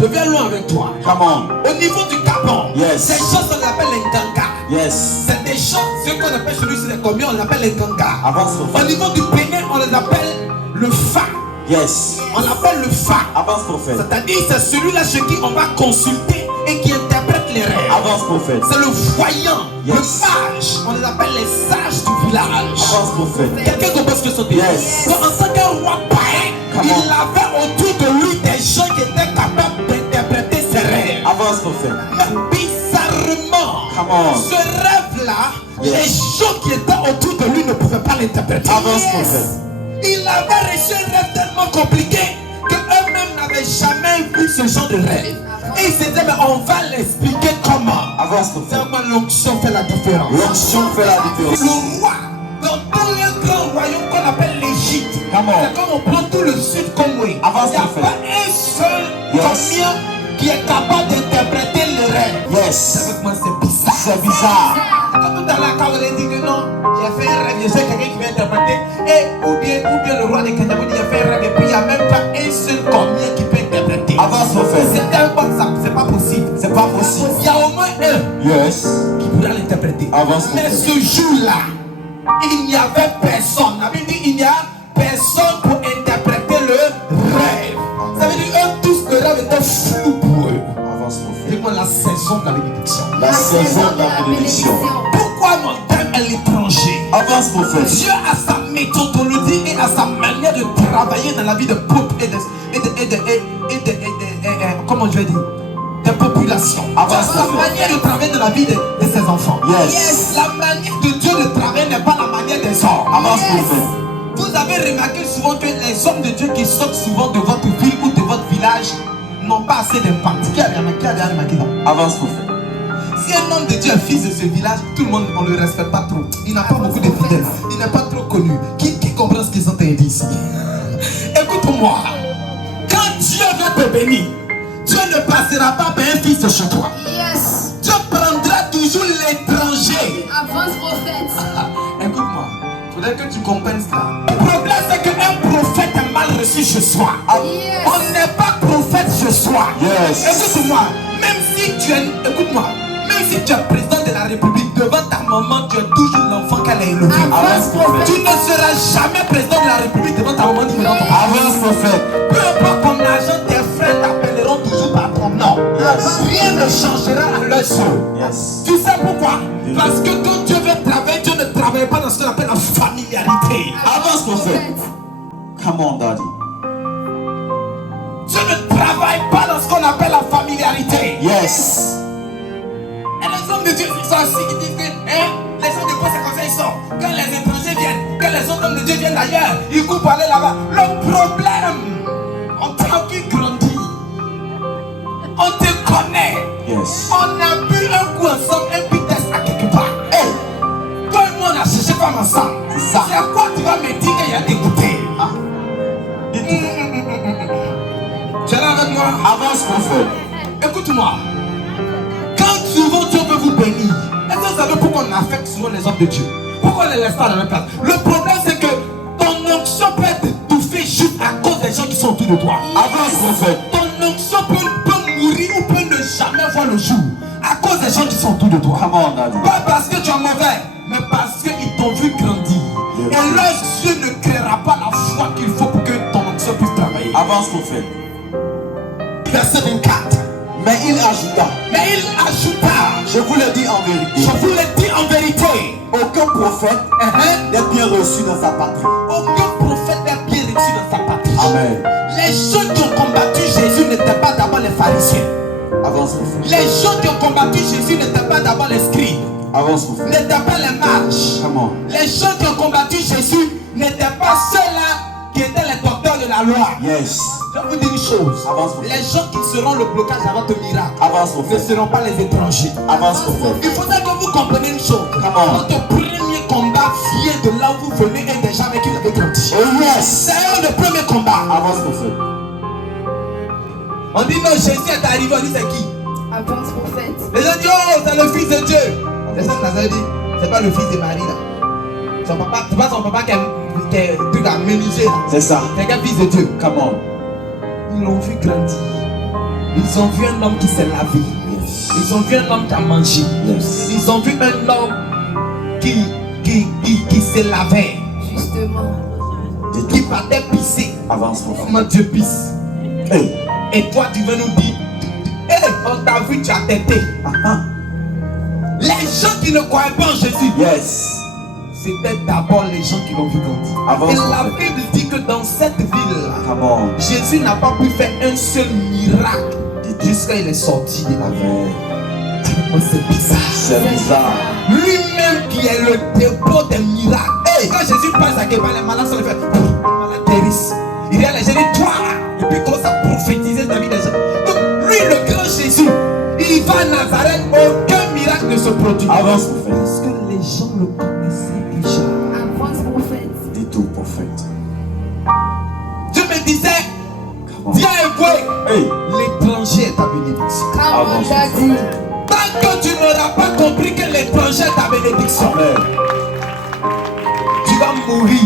Je viens loin avec toi. Come on. Au niveau du Gabon, Yes. ces choses on appelle les Nganga. Yes. C'est des choses, ce qu'on appelle celui-ci les communs, on appelle les Nganga. Avance, Au prophète. niveau du Bénin, on les appelle le Fa. Yes. On l'appelle le Fa. Avance, prophète. C'est-à-dire c'est celui-là chez qui on va consulter et qui interprète les rêves. Avance, prophète. C'est le voyant, Yes. le sage. On les appelle les sages du village. Avance, prophète. Quelqu'un comprend ce que c'est? Yes. Donc, en tant qu'un roi païen, Come il on. avait autour de lui des gens qui étaient capables d'interpréter ses rêves. Avance, prophète. Mais bizarrement, Come on. ce rêve-là, Yes. les gens qui étaient autour de lui ne pouvaient pas l'interpréter. Avance, prophète. Il avait reçu un rêve tellement compliqué que eux-mêmes n'avaient jamais vu ce genre de rêve. Et ils se disaient, mais on va l'expliquer comment. Avance, prophète. Seulement l'onction fait la différence. L'onction fait la différence. Le roi, dans tout le grand royaume qu'on appelle l'Égypte, Come on. c'est comme on prend tout le sud comme oui. Avance, Il n'y a prophète. pas un seul Yes. combien qui est capable d'interpréter le rêve. Yes. Avec moi, c'est bizarre. C'est bizarre. Quand tout à l'heure, quand on a dit que non, j'ai fait un rêve, je sais quelqu'un qui va interpréter, et ou bien le roi de Kenya dit j'ai fait un rêve, et puis il n'y a même pas un seul combien qui peut interpréter. Avance, prophète. C'est un bon ça, c'est pas possible. C'est pas possible. Il y a au moins un Yes. qui pourra l'interpréter. Avance, Mais prophète. ce jour-là, il n'y avait personne. Ça veut dire il n'y a personne pour interpréter le rêve. Ça veut dire eux tous, le rêve était flou pour eux. Avance, prophète. C'est la saison de la bénédiction. La saison de la bénédiction. Pourquoi mon thème est l'étranger? Avance, prophète. Dieu a sa méthodologie et a sa manière de travailler dans la vie de peuple comment je vais dire, des populations. Dieu a Avance, sa prophète. manière de travailler dans la vie de ses enfants. Yes. La manière de Dieu de travailler n'est pas la manière des hommes. Avance, prophète. Vous avez remarqué souvent que les hommes de Dieu qui sortent souvent de votre ville ou de votre village n'ont pas assez d'impact. Qui a remarqué ça? Avance, prophète. Si un homme de Dieu est fils de ce village, tout le monde ne le respecte pas trop. Il n'a pas beaucoup de fidèles. Il n'est pas trop connu. Qui comprend ce qu'ils ont dit ici? Écoute-moi. Quand Dieu veut te bénir, Dieu ne passera pas par un fils de chez toi. Yes. Dieu prendra toujours l'étranger. Avance, prophète. Écoute-moi. Il faudrait que tu comprennes cela. Le problème, c'est qu'un prophète est mal reçu chez soi. Yes. On n'est pas prophète chez soi. Yes. Écoute-moi. Même si tu es. Écoute-moi. Même si tu es président de la République, devant ta maman, tu es toujours l'enfant qu'elle a élevé. Avance, prophète. Tu ne seras jamais président de la République devant ta maman différente. Avance, prophète. Peu importe ton argent, tes frères t'appelleront toujours par ton nom. Yes. Rien ne changera à leur yeux. Yes. Tu sais pourquoi? Parce que quand Dieu veut travailler, Dieu ne travaille pas dans ce qu'on appelle la familiarité. Avance, prophète. Come on, daddy. Dieu ne travaille pas dans ce qu'on appelle la familiarité. Yes. Et les hommes de Dieu, ils sont assis, ils disent que les hommes de Dieu, c'est comme ça, ils sont. Quand les étrangers viennent, quand les autres hommes de Dieu viennent d'ailleurs, ils courent pour aller là-bas. Le problème, on t'a vu grandir. On te connaît. Yes. On a bu un coup ensemble, un pitesse à quelque part. Hey, toi et moi, on a cherché femme ensemble. C'est ça. C'est quoi tu vas me dire qu'il y a dégoûté? Ah. Dis-tout. Tu es là avec moi? Avance, prophète. Écoute-moi. Quand souvent Dieu veut vous bénir, est-ce que vous savez pourquoi on affecte souvent les hommes de Dieu? Pourquoi on ne les laisse pas dans la même place? Le problème, c'est que ton onction peut être étouffée juste à cause des gens qui sont autour de toi. Avance, prophète. Ton onction peut mourir ou peut ne jamais voir le jour à cause des gens qui sont autour de toi. Come on, daddy. Pas parce que tu es mauvais, mais parce qu'ils t'ont vu grandir. Yes. Et leur Dieu ne créera pas la foi qu'il faut pour que ton onction puisse travailler. Avance, prophète. Verset 24. Mais il ajouta, Je je vous le dis en vérité, vous le dis en vérité, aucun prophète n'est bien reçu dans sa patrie. aucun prophète n'est bien reçu dans sa patrie. Amen. Les gens qui ont combattu Jésus n'étaient pas d'abord les pharisiens. Avance, prophète. Les gens qui ont combattu Jésus n'étaient pas d'abord les scribes, Avance, prophète. n'étaient pas les marches. Come on. Les gens qui ont combattu Jésus n'étaient pas ceux-là qui étaient les docteurs de la loi. Yes. Je vais vous dire une chose. Avance, prophète. Les gens qui seront le blocage avant ton miracle Avance, ne prophète. seront pas les étrangers. Avance, prophète. Il faudrait que vous compreniez une chose. Come on. Votre premier combat vient de là où vous venez et des gens avec qui vous avez grandi. Oh yes. C'est le premier combat. Avance, prophète. On dit non, Jésus est arrivé, on dit c'est qui? Avance, prophète. Les gens disent oh, c'est le fils de Dieu. Les gens ça dit, c'est pas le fils de Marie là. Son papa, c'est pas son papa qui est truc à ménager là. C'est ça. C'est un fils de Dieu. Come on. Ils l'ont vu grandir. Ils ont vu un homme qui s'est lavé. Ils ont vu un homme qui a mangé. Ils ont vu un homme qui s'est lavé. Justement. Qui partait pisser. Avance, prophète. Comment Dieu pisse. Hey. Et toi, tu veux nous dire, hey, on t'a vu, tu as tété. Les gens qui ne croyaient pas en Jésus, Yes. c'était d'abord les gens qui l'ont vu grandir. Avance, Et la prophète. Bible dit que dans cette ville-là, Come on. Jésus n'a pas pu faire un seul miracle jusqu'à il est sorti de la vie. Amen. Oh, c'est bizarre. C'est bizarre. Lui-même qui est le dépôt des miracles. Hey, quand Jésus passe à Kéba, les malades sont les fait. Les malades guérissent. Il y a les gens dit toi. Et puis il commence à prophétiser dans la vie des gens. Donc lui, le grand Jésus, il va à Nazareth, aucun miracle ne se produit. Avance, prophète. Parce que les gens le connaissaient déjà. Avance, prophète. Dis tout, prophète. Dieu me disait, Come on. viens et Hey. l'étranger est ta bénédiction. Come on, Avance. daddy. Tant que tu n'auras pas compris que l'étranger est ta bénédiction, Amen. tu vas mourir.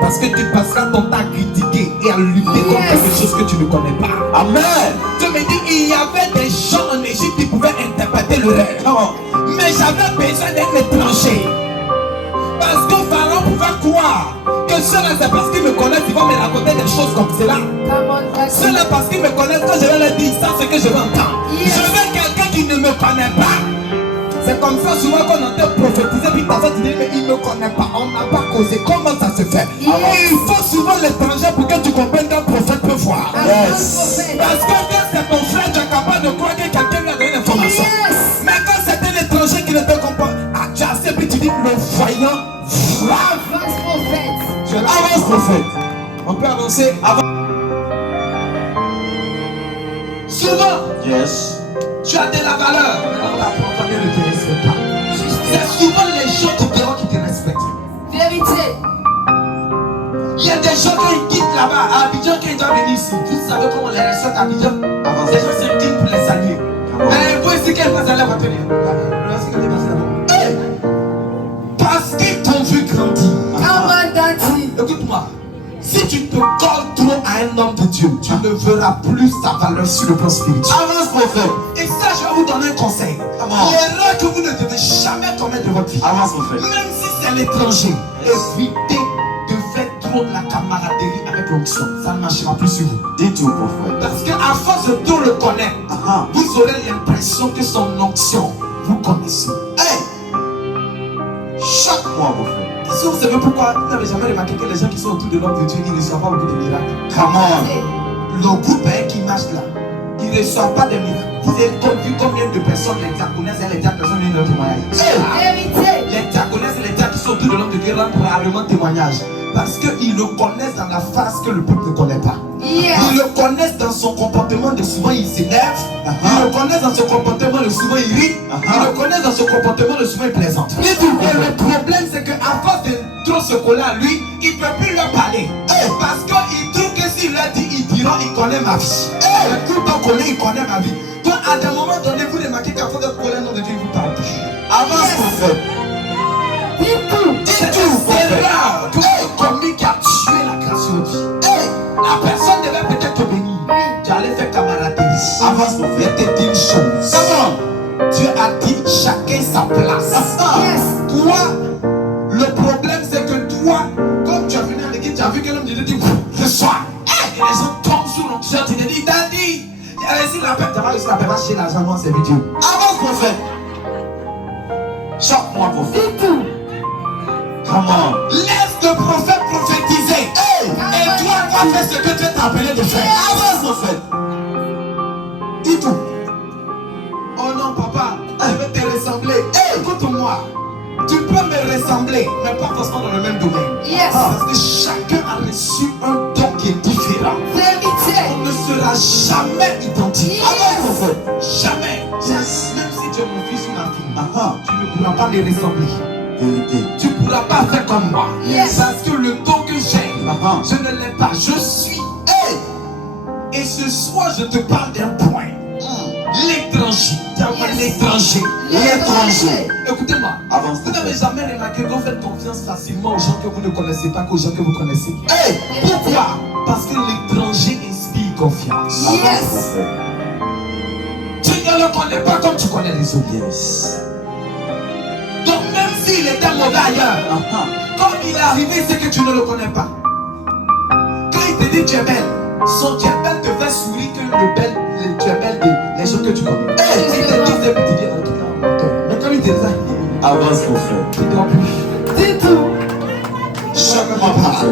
Parce que tu passeras ton temps à critiquer et à lutter contre Yes. quelque chose que tu ne connais pas. Amen. Dieu me dit, il y avait des gens en Égypte qui pouvaient interpréter le rêve. Come on. Mais j'avais besoin d'un étranger. Parce que Pharaon pouvait croire que ceux-là, c'est parce qu'ils me connaissent, ils vont me raconter des choses comme cela. Come on, daddy. Ceux-là, parce qu'ils me connaissent, quand je vais leur dire ça, c'est que je vais entendre. Yes. Je veux quelqu'un qui ne me connaît pas. C'est comme ça souvent qu'on entend prophétiser, puis ta soeur tu dis, mais il ne me connaît pas, on n'a pas causé. Comment ça se fait? Yes. Il faut souvent l'étranger pour que tu comprennes qu'un prophète peut voir. Avance, prophète. Parce que quand c'est ton frère, tu es capable de croire que quelqu'un lui a donné l'information. Yes. Mais quand c'est un étranger qui ne te comprend, tu as assez, puis tu dis, le voyant, voit. Avance, prophète. Tu es là. Avance, prophète. On peut avancer avant. Souvent, Yes. tu as de la valeur. Maintenant, on apprend combien ne te respecte pas. C'est souvent les gens qui diront qu'ils te respectent. Vérité. Il y a des gens qui quittent là-bas à Abidjan qui doivent venir ici. Vous savez comment on les respecte à Abidjan? Avance. Les gens s'inclinent pour les saluer. Mais vous ici, quelle passe à la voiture? Parce qu'ils t'ont vu grandir. Come on, daddy. Écoute-moi. Si tu te colles trop à un homme de Dieu, tu ne verras plus sa valeur sur le plan spirituel. Avance, prophète. Et ça, je vais vous donner un conseil. L'erreur que vous ne devez jamais commettre de votre vie, Avance, prophète. même si c'est l'étranger, évitez de faire trop de la camaraderie avec l'onction. Ça ne marchera plus sur vous. Dis tout, prophète. Parce qu'à force de tout le connaître, vous aurez l'impression que son onction, vous connaissez. Hey. Chaque mois, prophète. Est-ce que vous savez pourquoi vous n'avez jamais remarqué que les gens qui sont autour de l'homme de Dieu, ils ne reçoivent pas beaucoup de miracles? Come on. Le groupe qui marche là, ils ne reçoivent pas de miracles. Vous avez vu combien de personnes, les diaconesses et les diacres sont venus dans le témoignage? Vérité. Les diaconesses et les diacres qui sont autour de l'homme de Dieu rendent rarement témoignage. Parce qu'ils le connaissent dans la face que le peuple ne connaît pas. Yes. Ils le connaissent dans son comportement, de souvent il s'énerve. Ils le connaissent dans son comportement, de souvent il rit. Ils le connaissent dans son comportement, de souvent il plaisante. Et le problème c'est qu'à force de trop se coller à lui, il ne peut plus leur parler. Parce qu'il trouve que s'il leur dit, ils diront, il connaît ma vie. Tout le temps collé, il connaît ma vie. Donc à des moments donnés, vous remarquez qu'à force de coller un nom de Dieu, il vous parle. Avance, prophète. Dis tout. C'est là que le commis qui a tué la grâce de Dieu. La personne devait peut-être te bénir. Oui. Tu allais faire camaraderie. Avance, Je prophète. te dis une chose. Dieu a dit chacun sa place. Yes. Toi, le problème c'est que toi, comme tu as venu à l'église, tu as vu que l'homme de Dieu dit reçois. Et les gens tombent sous l'onction, tu te dis, Daddy, il a réussi la paix. Tu vas réussi la paix, va chez l'argent, moi c'est Dieu. Avance, prophète. Chaque mois, prophète. Dis tout. Come on. Laisse le prophète prophétiser. Et toi, va faire ce que Dieu t'a appelé de faire. Avance, prophète. Dis tout. Oh non, papa, je veux te ressembler. Écoute-moi. Tu peux me ressembler, mais pas forcément dans le même domaine. Yes. Parce que chacun a reçu un don qui est différent. Vérité. On ne sera jamais identique. Yes. Avance, prophète. Jamais. Yes. Même si tu es mon fils ou ma fille, tu ne pourras pas me ressembler. Vérité. Tu ne pourras pas faire comme moi. Yes. Parce que le don que j'ai, je ne l'ai pas. Je suis. Et ce soir, je te parle d'un point. L'étranger. Yes. L'étranger. L'étranger. Écoutez-moi. Avance, Vous n'avez prophète. jamais remarqué qu'on fait confiance facilement aux gens que vous ne connaissez pas qu'aux gens que vous connaissez. Vérité. Pourquoi? Parce que l'étranger inspire confiance. Yes. Avance, prophète. le connais pas comme tu connais les autres. Yes. Donc même s'il était mauvais ailleurs, comme il est arrivé, c'est que tu ne le connais pas. Quand il te dit tu es belle, son tu es belle te fait sourire que tu es belle des gens que tu connais. Il te dit c'est pour te dire, mais quand il te dit ça, Avance mon frère. tu dors plus. Dis tout. Chaque-moi parfait.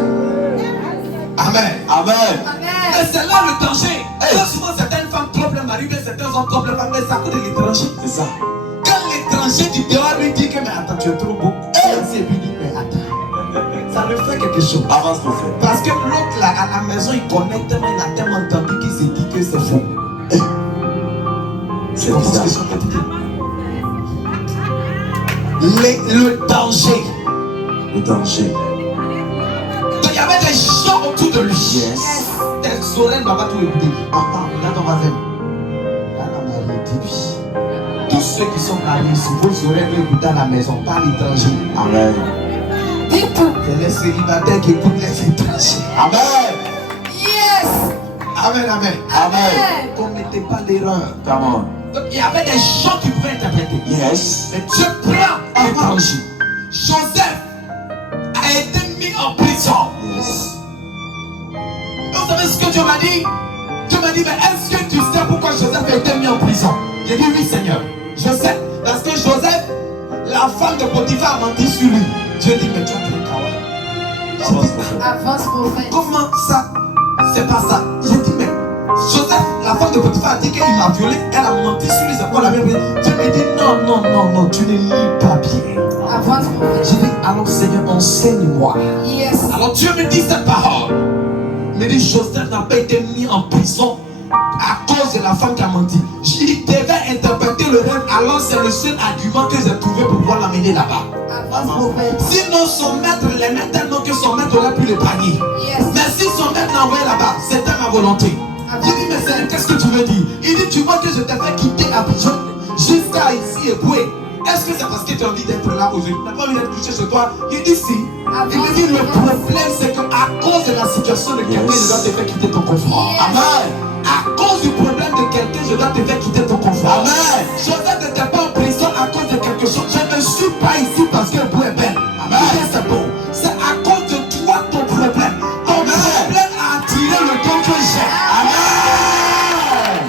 Amen. Amen. Mais Amen. c'est là le danger. Quand souvent certaines femmes problème arrivent, certains hommes problème arrivent, mais ça coûte de l'étranger. C'est ça. Quand l'étranger du dehors lui dit que mais attends, tu es trop beau. Et lui dit mais attends. Ça lui fait quelque chose. Avance mon frère. Parce que l'autre là à la maison il connaît tellement, il a tellement entendu qu'il s'est dit que c'est faux. C'est comprends ce que je bizarre. suis en train de dire? Le danger. Le danger. Donc il y avait des gens autour de lui. Yes. Tes oreilles ne vont pas tout écouter. Là on va faire. Là on va marier depuis. Tous ceux qui sont mariés, si vos oreilles veulent écouter à la maison, pas l'étranger. Amen. Dis tout. C'est les célibataires qui écoutent les étrangers. Amen. Yes. Amen, amen. Amen. Commettez pas d'erreur. Come on. Donc il y avait des gens qui pouvaient interpréter. Yes. Mais Dieu prend l'étranger. Joseph a été mis en prison. Yes. Vous savez ce que Dieu m'a dit? Dieu m'a dit, mais est-ce que tu sais pourquoi Joseph a été mis en prison? J'ai dit oui Seigneur. Je sais. Parce que Joseph, la femme de Potiphar a menti sur lui. Dieu dit, mais tu as pris le kawa. J'ai dit, Avance mon frère. comment ça? C'est pas ça. J'ai dit, mais Joseph, la femme de Potiphar a dit qu'il m'a violé. Elle a menti sur lui. C'est quoi la même chose? Dieu me dit, non, tu ne lis pas bien. Avance mon frère. J'ai dit, alors Seigneur, enseigne-moi. Yes. Alors Dieu me dit cette parole. Il me dit, Joseph n'a pas été mis en prison à cause de la femme qui a menti. Il devait interpréter le rêve, alors c'est le seul argument que j'ai trouvé pour pouvoir l'amener là-bas. Avance mon frère. Sinon son maître l'aimait tellement que son maître aurait pu le panier. Yes. Mais si son maître l'a envoyé là-bas, c'était ma volonté. J'ai dit, mais Seigneur, qu'est-ce que tu veux dire? Il dit, tu vois que je t'ai fait quitter Abidjan jusqu'à ici et Boué. Est-ce que c'est parce que tu as envie d'être là aujourd'hui? Tu n'as pas envie d'être couché chez toi? Il dit si. Il me dit, le problème c'est qu'à cause de la situation de quelqu'un, je dois te faire quitter ton confort. Yes. Amen. À cause du problème de quelqu'un, je dois te faire quitter ton confort. Amen. Joseph n'était pas en prison à cause de quelque chose. Je ne suis pas ici parce que Boué est belle. Amen. C'est bon. C'est à cause de toi ton problème. Ton problème a attiré le don que j'ai. Amen.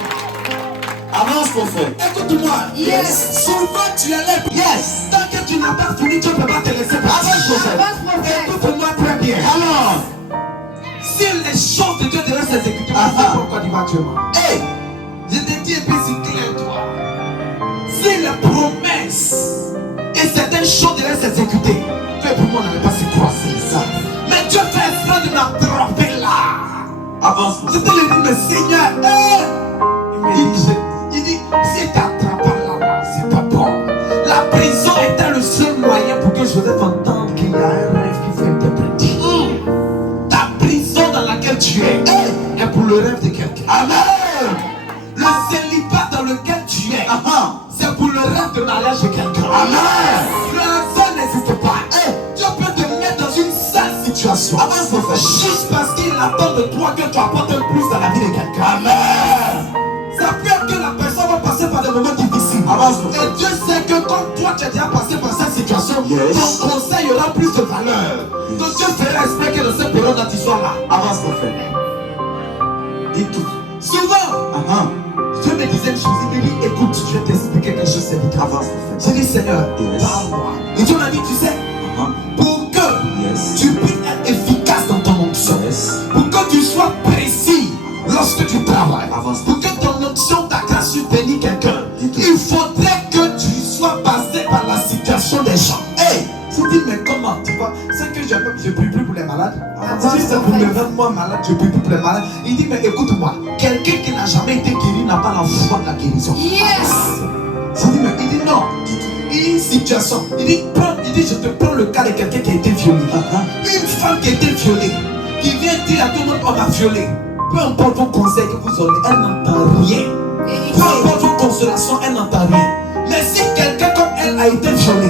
Avance mon frère. Écoute-moi. Yes. Souvent tu es là. Yes. Tant que tu n'as pas fini, Dieu ne peut pas te laisser partir. Avance mon frère. Écoute-moi très bien. Alors. Si les choses de Dieu devaient s'exécuter, c'est pourquoi tu vas actuellement. Hey, je te dis et puis c'est clair toi. Si les promesses et certaines choses devaient s'exécuter, toi et pour moi on n'avait pas se croiser ça. Mais Dieu fait exprès de m'attraper là. Avance mon frère. C'était le dit, mais Seigneur, il dit, si t'attrapes là, c'est pas bon. La prison était le seul moyen pour que Joseph entende qu'il y a un rêve qu'il faut interpréter. Ta prison dans laquelle tu es est pour le rêve de quelqu'un. Amen. Le célibat dans lequel tu es, c'est pour le rêve de mariage de quelqu'un. Amen. Le hasard n'existe pas. Dieu peut te mettre dans une sale situation. Juste parce qu'il attend de toi que tu apportes un plus dans la vie de quelqu'un. Amen. Ça peut être que la personne va passer par des moments difficiles. Et Dieu sait que comme toi tu as déjà passé par cette situation, ton conseil aura plus de valeur. Donc Dieu fera exprès que dans cette période-là tu sois là. Avance mon frère. Dis tout. Souvent, Dieu me disait une chose, il me dit, écoute, je vais t'expliquer quelque chose, c'est vite. Avance mon frère. J'ai dit, Seigneur, Yes. parle-moi. Et Dieu m'a dit, tu sais, pour que Yes. tu puisses être efficace dans ton onction, Yes. pour que tu sois précis lorsque tu travailles, Avance. pour que ton onction, ta grâce sur bénir quelqu'un, Dis-toi. il faudrait que tu sois passé par la situation des gens. Hey, tu dis, mais comment, tu vois, c'est que je prie plus pour les malades. Si c'est pour me rendre moi malade, je prie plus pour les malades. Il dit, mais écoute-moi, quelqu'un qui n'a jamais été guéri n'a pas la foi de la guérison. Yes. Il dit, mais il dit non. Il dit une situation. Il dit, je te prends le cas de quelqu'un qui a été violé. Une femme qui a été violée, qui vient dire à tout le monde, on m'a violé. Peu importe vos conseils que vous aurez, elle n'entend rien. Peu importe vos consolations, elle n'entend rien. Mais si quelqu'un comme elle a été violé,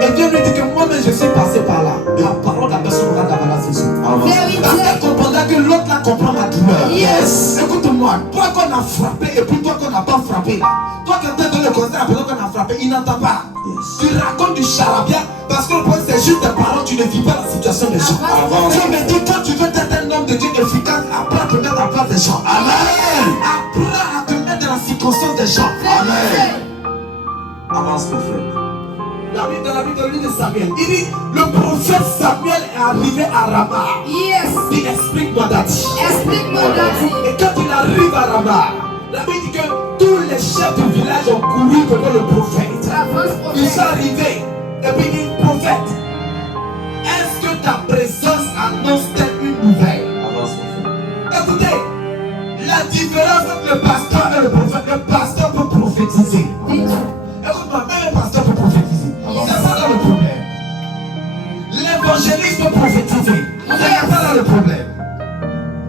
et Dieu lui dit que moi-même je suis passé par là, la parole de la personne aura de la valeur, c'est sûr. Vérité. Parce qu'elle comprendra que l'autre là comprend ma douleur. Yes. Écoute-moi. Écoute-moi, toi qu'on a frappé et puis toi qu'on n'a pas frappé là. Toi qui entends dans le conseil, après qu'on a frappé, il n'entend pas. Tu racontes du charabia parce que le problème c'est juste tes parents, tu ne vis pas la situation des gens. Dieu me dit quand tu veux être un homme de Dieu efficace, apprends à te mettre à la place des gens. Amen. Apprends à te mettre dans la circonstance des gens. Amen. Avance, prophète. Dans la Bible de Samuel, il dit le prophète Samuel est arrivé à Rama. Yes. Il explique-moi Dati. Explique-moi, Daddy. Et quand il arrive à Rama, la Bible dit que tous les chefs du village ont couru devant le prophète. Avance, Ils sont prophète. arrivés et puis il dit prophète, est-ce que ta présence annonce-t-elle une nouvelle? Avance, prophète. Écoutez, la différence entre le pasteur et le prophète, le pasteur peut prophétiser. Écoute-moi, même le pasteur peut prophétiser. C'est pas là le problème. L'évangéliste peut prophétiser. C'est pas là le problème.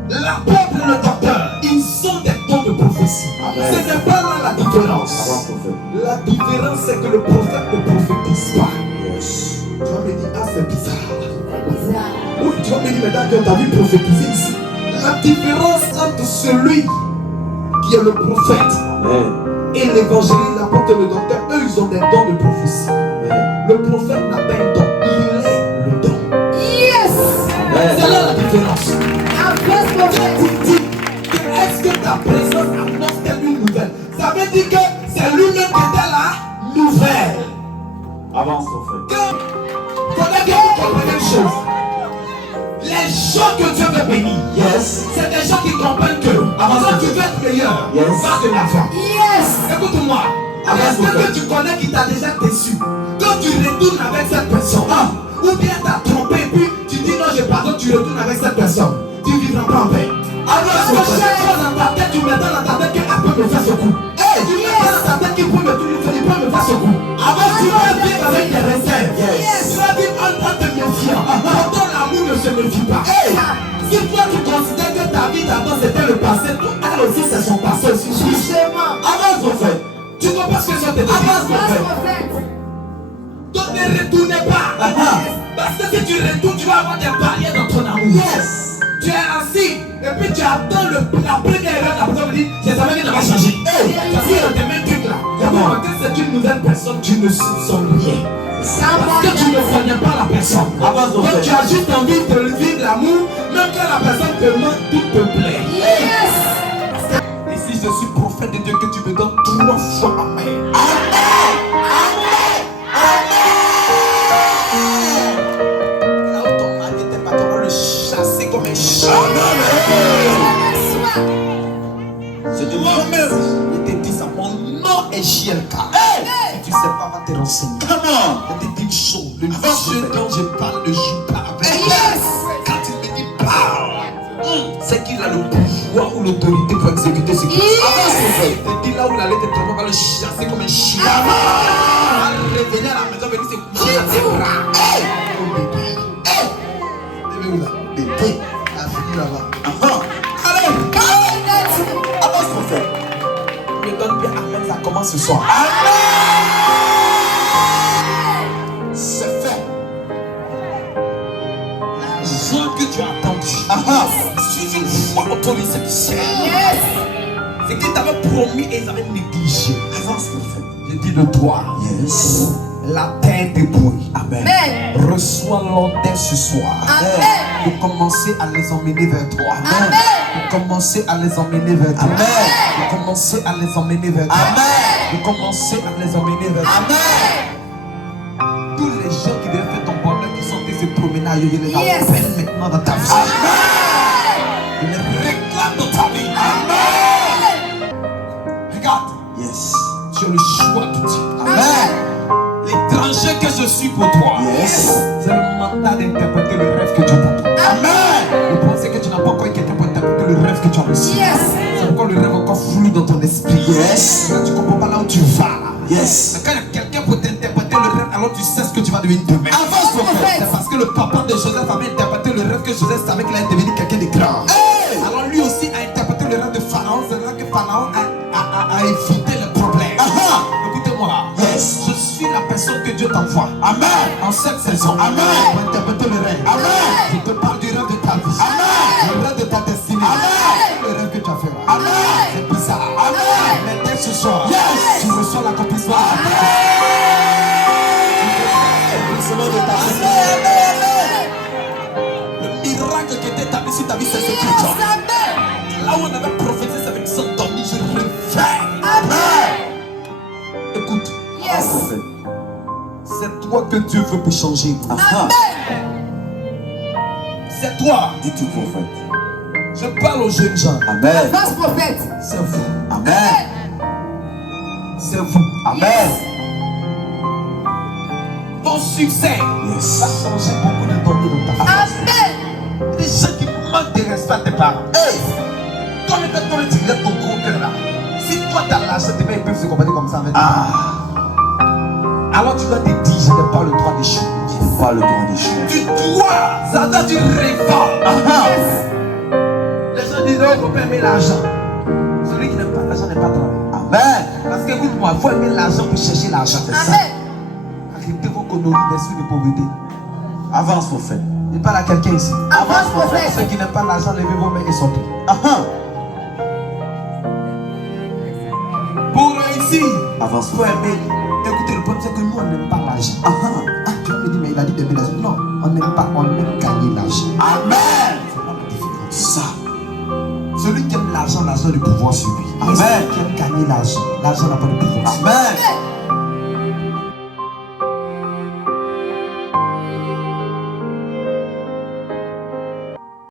L'apôtre et le docteur, ils sont des dons de prophétie. Amen. Ce n'est pas là la différence. Avance, prophète. La différence, c'est que le prophète ne prophétise pas. Yes. Tu vas me dire, ah, c'est bizarre. Bizarre. Oui, tu vas me dire, maintenant que tu as vu prophétiser ici. La différence entre celui qui est le prophète Amen. et l'évangéliste, l'apôtre et le docteur, eux, ils ont des dons de prophétie. Amen. Le prophète n'a pas un don, il est le don. Yes. Amen. C'est là la différence. Avance, prophète. Il dit, est-ce que ta présence annonce-t-elle une nouvelle? Ça veut dire que c'est lui-même qui était la nouvelle. Avance, prophète. Il faudrait que vous compreniez une chose. Les gens que Dieu veut bénir, Yes. c'est des gens qui comprennent que quand tu veux être meilleur, Yes. va de l'avant. Yes. Écoute-moi, est-ce que tu connais qui t'a déjà déçu? Quand tu retournes avec cette personne, ou bien t'as trompé et puis tu dis non, je pardonne, tu retournes avec cette personne, tu ne vivras pas en paix. Alors que chaque fois dans ta tête, tu mets dans ta tête qu'elle peut me faire ce coup. Tu mets dans ta tête qu'il peut me faire ce coup. Avant, tu vas vivre avec des réserves. Yes. Tu vas vivre en te méfiant. Pourtant, l'amour ne se méfie pas. Si toi tu considères que ta vie d'avant c'était le passé, elle aussi c'est son passé aussi. Justement. Avance, prophète. Tu comprends ce que je te dis? Avance, Avance, prophète. prophète. Donc ne retournez pas. Parce que si tu retournes, tu vas avoir des barrières dans ton amour. Yes. Tu es assis et puis tu attends la première heure. La personne me dit, je savais que ça va changer. Tu as vu le même truc là. D'abord, quand c'est une nouvelle personne, tu ne soupçonnes rien. Parce que tu ne connais pas la personne. Avance, Donc prophète. tu as juste envie de vivre l'amour, même quand la personne te ment, tout te plaît. Yes. Et si je suis prophète de Dieu, que tu me donnes 3 fois amen. Là où ton mari était pas, tu vas le chasser comme un chat. C'est de Moi-même, je te dis ça, mon nom est JLK. Si tu sais pas, va te renseigner. Come on. Je te dis une chose, le Dieu dont je parle ne joue pas avec. Yes. Quand il me dit parle, c'est qu'il a le pouvoir ou l'autorité pour exécuter ce qu'il Yes. Je te dis là où il allait te tromper, on va le chasser comme un chien. On va revenir à la maison, on va dire c'est quoi la bras. Oh bébé. Bébé où là? Bébé. A fini là-bas. Allez. Avance, prophète. Me donne bien amen, ça commence ce soir. C'est fait. L'argent que tu as attendu, suis une foi autorisée du ciel. Yes. C'est qu'ils t'avaient promis et ils avaient négligé. Avance, prophète. Je dis le doigt. Yes. La terre débrouille. Amen. Amen. Reçois l'ordre ce soir. Amen. Pour commencer à les emmener vers toi. Amen. Pour commencer à les emmener vers toi. Amen. Pour commencer à les emmener vers toi. Amen. Pour commencer à les emmener vers toi. Amen. Tous les gens qui devaient faire ton bonheur, qui sont se promener à Yoyo, les Yes. appellent maintenant dans ta vie. Je les réclame dans ta vie. Regarde, Yes. tu as le choix de Dieu. Amen. L'étranger que je suis pour toi, Yes. c'est le mandat d'interpréter le rêve que Dieu t'a donné. Amen. Le point c'est que tu n'as pas encore été pour interpréter le rêve que tu as reçu. Yes. C'est encore le rêve encore flou dans ton esprit. Yes. Là, tu ne comprends pas là où tu vas. Yes. Mais quand il y a quelqu'un pour t'interpréter le rêve, alors tu sais ce que tu vas devenir demain. Avance, prophète. C'est parce que le papa de Joseph avait interprété le rêve que Joseph savait qu'il allait devenir quelqu'un de grand. Alors lui aussi a interprété le rêve de Pharaon. C'est là que Pharaon a évité le problème. Écoutez-moi. Yes. Je suis la personne que Dieu t'envoie. Amen. En cette saison. Amen. Pour interpréter le rêve. Amen. Je te parle du rêve de ta vie. Amen. Le rêve de ta destinée. Amen. Le rêve que tu as fait. Amen. ça. Amen. Mais dès ce soir, Yes. tu reçois l'accomplissement. L'accomplissement de ta vie. Le miracle qui était établi sur ta vie, c'est ce que tu as. Là où on avait prophétisé, ça veut dire que sans dormir, je réveille. Amen. Écoute, Yes. c'est toi que Dieu veut pour changer. Amen. C'est toi. Dis tout prophète. Je parle aux jeunes gens. Amen. Avance, prophète. C'est vous. Amen. C'est vous. Amen. Ton succès va Yes. changer beaucoup de données dans ta vie. Amen. Des gens qui manquent de respect à tes parents. Hey! Toi, tu lèves ton gros cœur là. Si toi, tu as l'argent, tes ils peuvent se comporter comme ça avec toi. Alors tu dois te dire, je n'ai pas le droit d'échouer. Je n'ai pas le droit d'échouer. Tu dois, ça doit du réforme. Yes. Les gens disent, oh, il ne faut pas aimer l'argent. Celui qui n'aime pas l'argent n'est pas travaillé. Amen. Parce que écoute-moi, il faut aimer l'argent pour chercher l'argent. C'est ça. Amen. Arrêtez vos conneries d'esprit de pauvreté. Avance prophète. Je parle à quelqu'un ici. Avance, Ceux prophète. qui n'aiment pas l'argent, levez vos mains et sortez. Pour réussir, Avance il faut prophète. aimer. Écoutez, le problème c'est que nous, on n'aime pas l'argent. Ah, tu vas me dire, mais il a dit d'aimer l'argent. Non, on n'aime pas, on aime gagner l'argent. Amen. C'est pas la différence. Ça. Celui qui aime l'argent, l'argent a du pouvoir sur lui. Amen. Celui qui aime gagner l'argent, l'argent n'a pas de pouvoir sur lui. Amen.